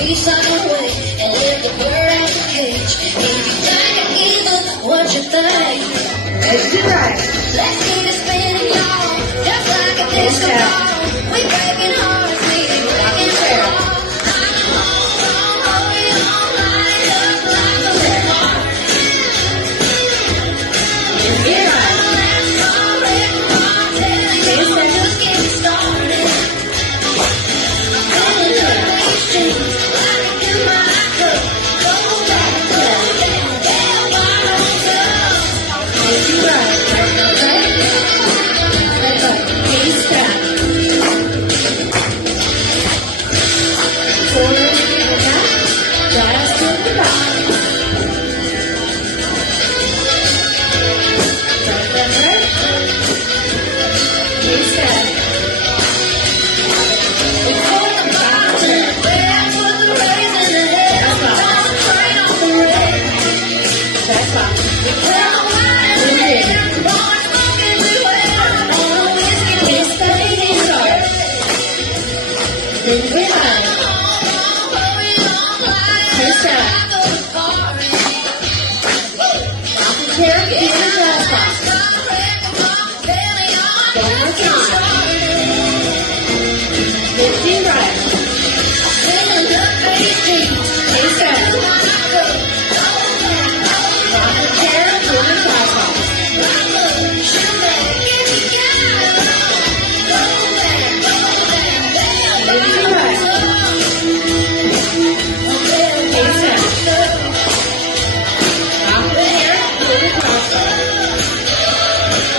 peace on the way and let the bird out the cage. If you think I give up what you think, Let's do that. let's get it spinning, y'all. Just like a disco ball. We breaking hearts, we breaking hearts. Forward.